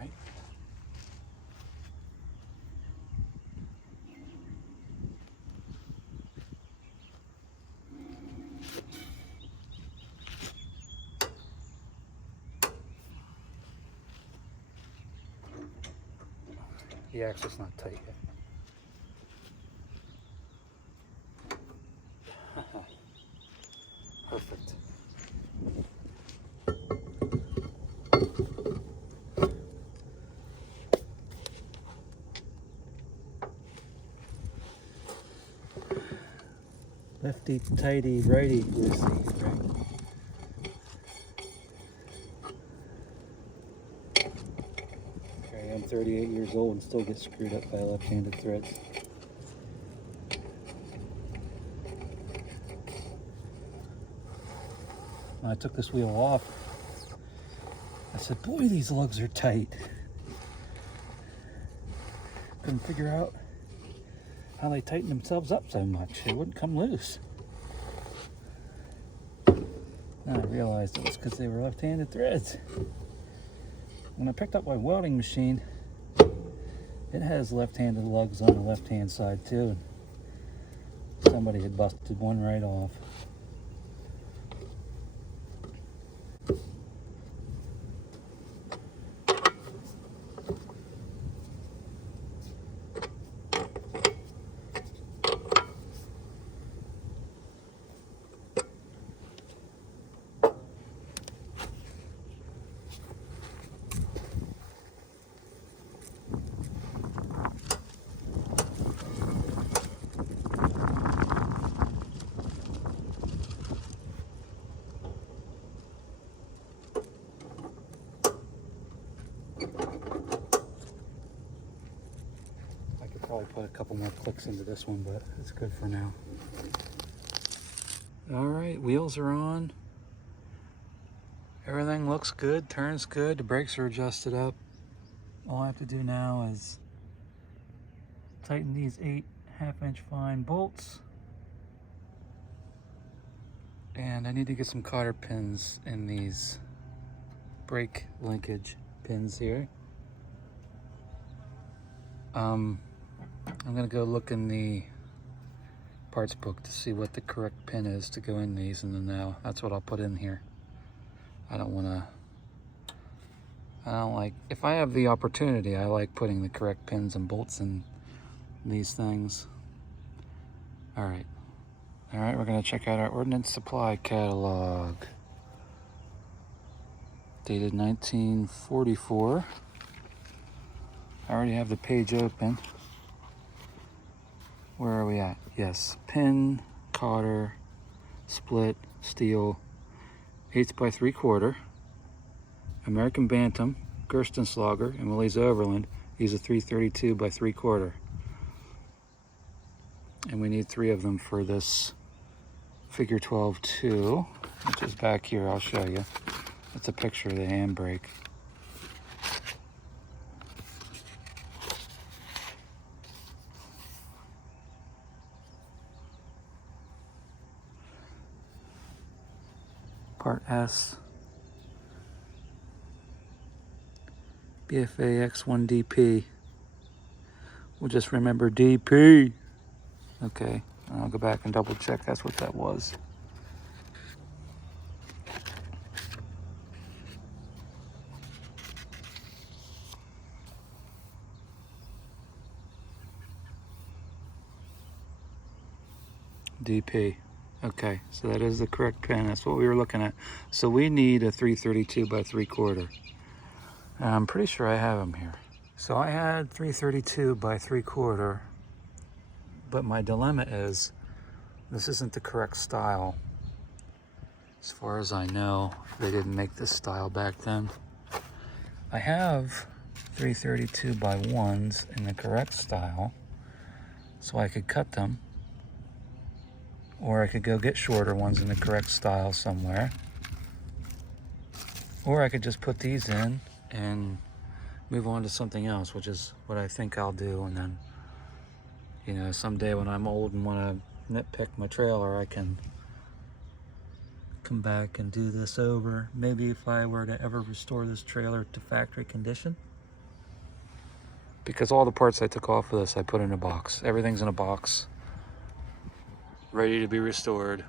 right. The axle's not tight yet. Perfect. Lefty tighty, righty loosey, right? Okay, I'm 38 years old and still get screwed up by left-handed threads. When I took this wheel off, I said, boy, these lugs are tight. Couldn't figure out how they tighten themselves up so much. They wouldn't come loose. Then I realized it was because they were left-handed threads. When I picked up my welding machine, it has left-handed lugs on the left-hand side too. Somebody had busted one right off. Probably put a couple more clicks into this one, but it's good for now. All right, wheels are on. Everything looks good, turns good. The brakes are adjusted up. All I have to do now is tighten these 8 1/2-inch fine bolts. And I need to get some cotter pins in these brake linkage pins here. I'm gonna go look in the parts book to see what the correct pin is to go in these, and then now that's what I'll put in here. I don't like, if I have the opportunity, I like putting the correct pins and bolts in these things. All right, we're gonna check out our ordnance supply catalog. Dated 1944. I already have the page open. Where are we at? Yes, pin, cotter, split, steel, 8 by 3/4. American Bantam, Gerstenslager, and Willys Overland use a 332 by 3/4. And we need 3 of them for this figure 12-2, which is back here. I'll show you. That's a picture of the handbrake. Part S, BFA X1DP. We'll just remember DP. Okay, I'll go back and double check that's what that was. DP. Okay, so that is the correct pin. That's what we were looking at. So we need a 332 by 3/4. I'm pretty sure I have them here. So I had 332 by 3/4, but my dilemma is this isn't the correct style. As far as I know, they didn't make this style back then. I have 332 by 1s in the correct style, so I could cut them. Or I could go get shorter ones in the correct style somewhere. Or I could just put these in and move on to something else, which is what I think I'll do. And then, you know, someday when I'm old and want to nitpick my trailer, I can come back and do this over. Maybe if I were to ever restore this trailer to factory condition, because all the parts I took off of this, I put in a box. Everything's in a box, ready to be restored.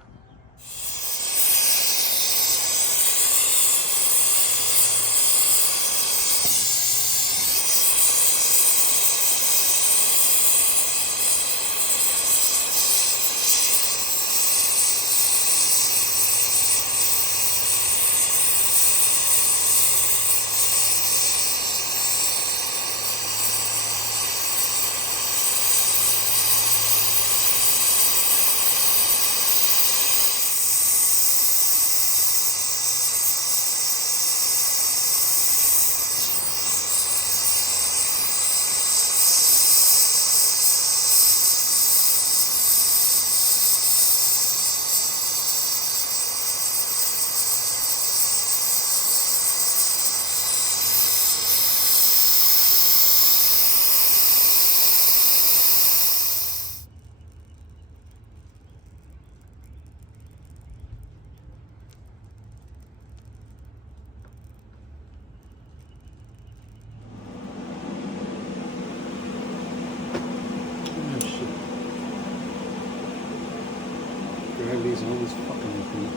Gravity's always fucking with me.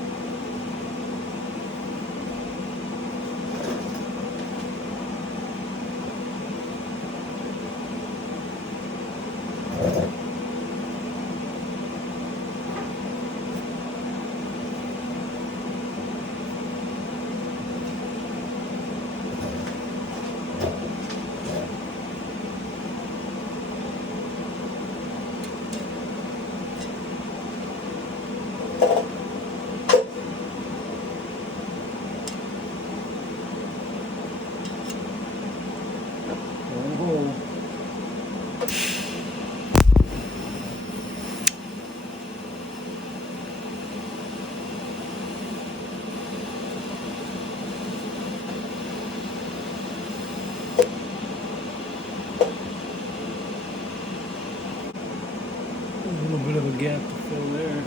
A little bit of a gap to fill there.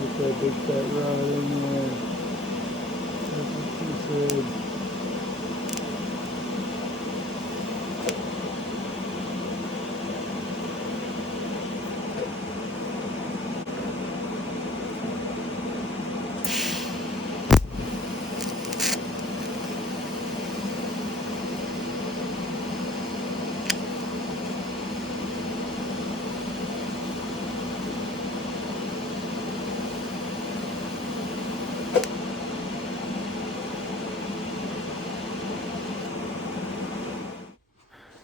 Get that big fat rod in there. That's what she said.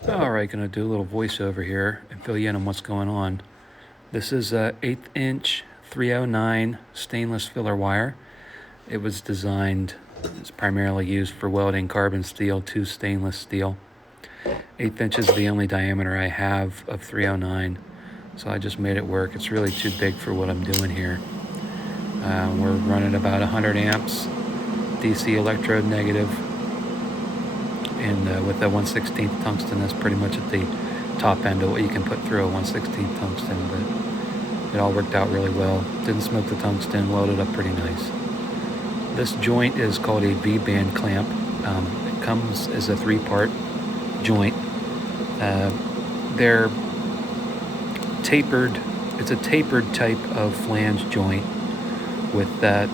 Alright, gonna do a little voiceover here and fill you in on what's going on. This is a 1/8 inch 309 stainless filler wire. It was designed, it's primarily used for welding carbon steel to stainless steel. 1/8 inches is the only diameter I have of 309, so I just made it work. It's really too big for what I'm doing here. We're running about 100 amps, DC electrode negative. And with that 1/16 tungsten, that's pretty much at the top end of what you can put through a 1/16 tungsten, but it all worked out really well. Didn't smoke the tungsten, welded up pretty nice. This joint is called a V-band clamp. It comes as a 3-part joint. They're tapered, it's a tapered type of flange joint with that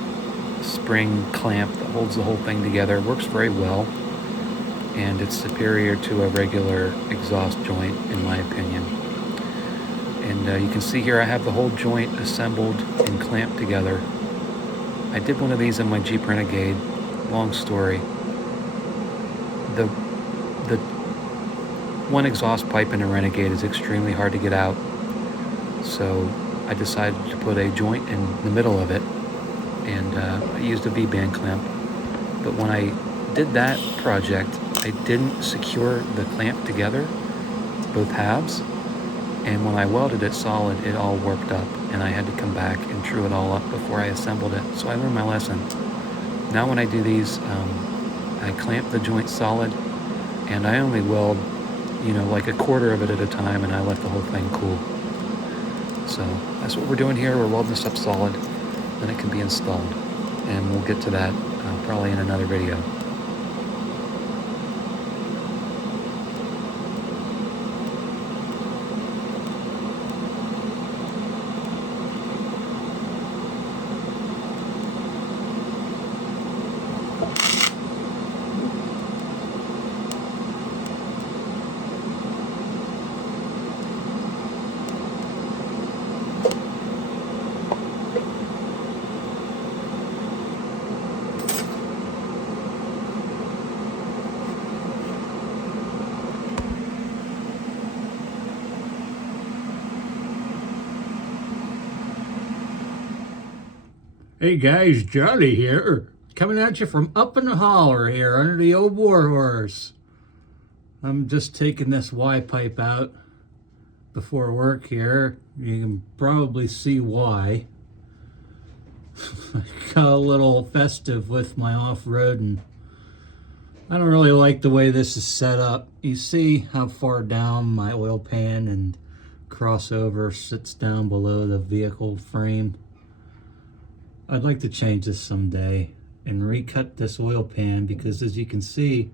spring clamp that holds the whole thing together. It works very well, and it's superior to a regular exhaust joint in my opinion. And you can see here I have the whole joint assembled and clamped together. I did one of these in my Jeep Renegade. Long story. The one exhaust pipe in a Renegade is extremely hard to get out, so I decided to put a joint in the middle of it, and I used a V-band clamp. But when I did that project, I didn't secure the clamp together, both halves, and when I welded it solid, it all worked up, and I had to come back and true it all up before I assembled it. So I learned my lesson. Now when I do these, I clamp the joint solid, and I only weld, like a quarter of it at a time, and I let the whole thing cool. So that's what we're doing here. We're welding this up solid, then it can be installed, and we'll get to that probably in another video. Hey guys, Johnny here, coming at you from up in the holler here under the old warhorse. I'm just taking this Y pipe out before work here. You can probably see why. I got a little festive with my off-road, and I don't really like the way this is set up. You see how far down my oil pan and crossover sits down below the vehicle frame? I'd like to change this someday and recut this oil pan, because as you can see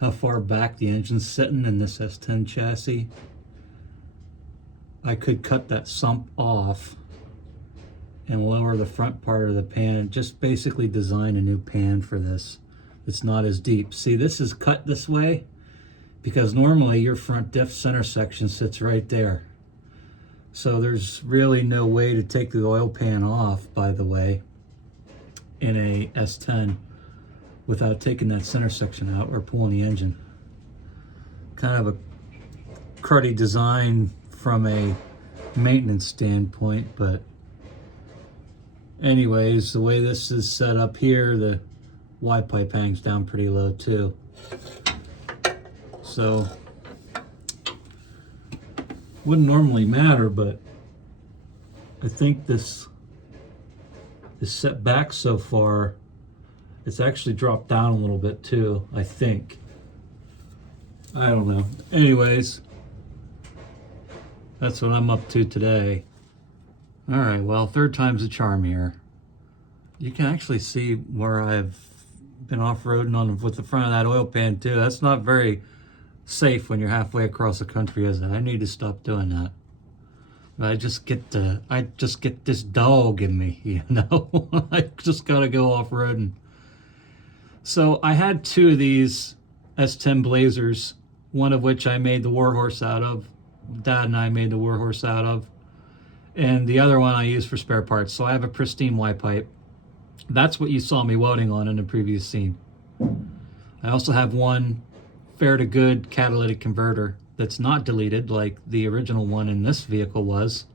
how far back the engine's sitting in this S10 chassis, I could cut that sump off and lower the front part of the pan and just basically design a new pan for this. It's not as deep. See, this is cut this way because normally your front diff center section sits right there. So there's really no way to take the oil pan off, by the way, in a S10 without taking that center section out or pulling the engine. Kind of a cruddy design from a maintenance standpoint, but anyways, the way this is set up here, the Y pipe hangs down pretty low too. So wouldn't normally matter, but I think this is set back so far, it's actually dropped down a little bit too, I think. I don't know. Anyways, that's what I'm up to today. All right, well, third time's a charm here. You can actually see where I've been off-roading on with the front of that oil pan too. That's not very safe when you're halfway across the country, is it? I need to stop doing that. I just get this dog in me, you know. I just gotta go off-roading. So I had two of these S10 Blazers, one of which I made the Warhorse out of. Dad and I made the Warhorse out of. And the other one I use for spare parts. So I have a pristine Y pipe. That's what you saw me welding on in the previous scene. I also have one fair to good catalytic converter that's not deleted like the original one in this vehicle was.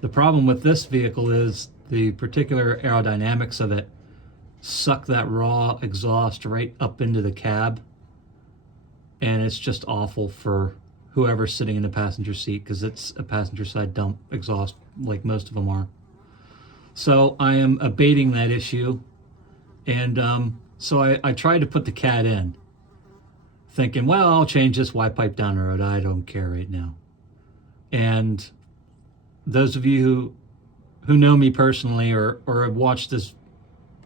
The problem with this vehicle is the particular aerodynamics of it suck that raw exhaust right up into the cab, and it's just awful for whoever's sitting in the passenger seat, because it's a passenger side dump exhaust like most of them are. So I am abating that issue, and so I tried to put the cat in, thinking, well, I'll change this Y pipe down the road. I don't care right now. And those of you who know me personally or have watched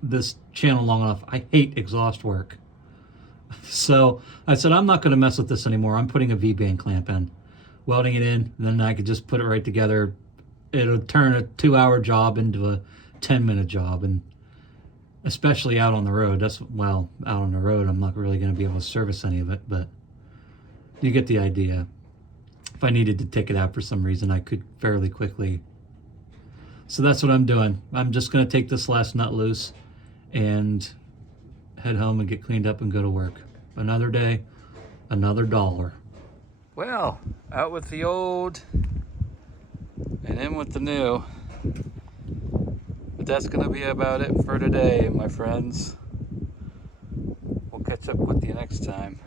this channel long enough, I hate exhaust work. So I said, I'm not going to mess with this anymore. I'm putting a V-band clamp in, welding it in, and then I could just put it right together. It'll turn a 2-hour job into a 10-minute job, and especially out on the road. Well, out on the road, I'm not really going to be able to service any of it, but you get the idea. If I needed to take it out for some reason, I could fairly quickly. So that's what I'm doing. I'm just going to take this last nut loose and head home and get cleaned up and go to work. Another day, another $1. Well, out with the old and in with the new. But that's going to be about it for today, my friends. We'll catch up with you next time.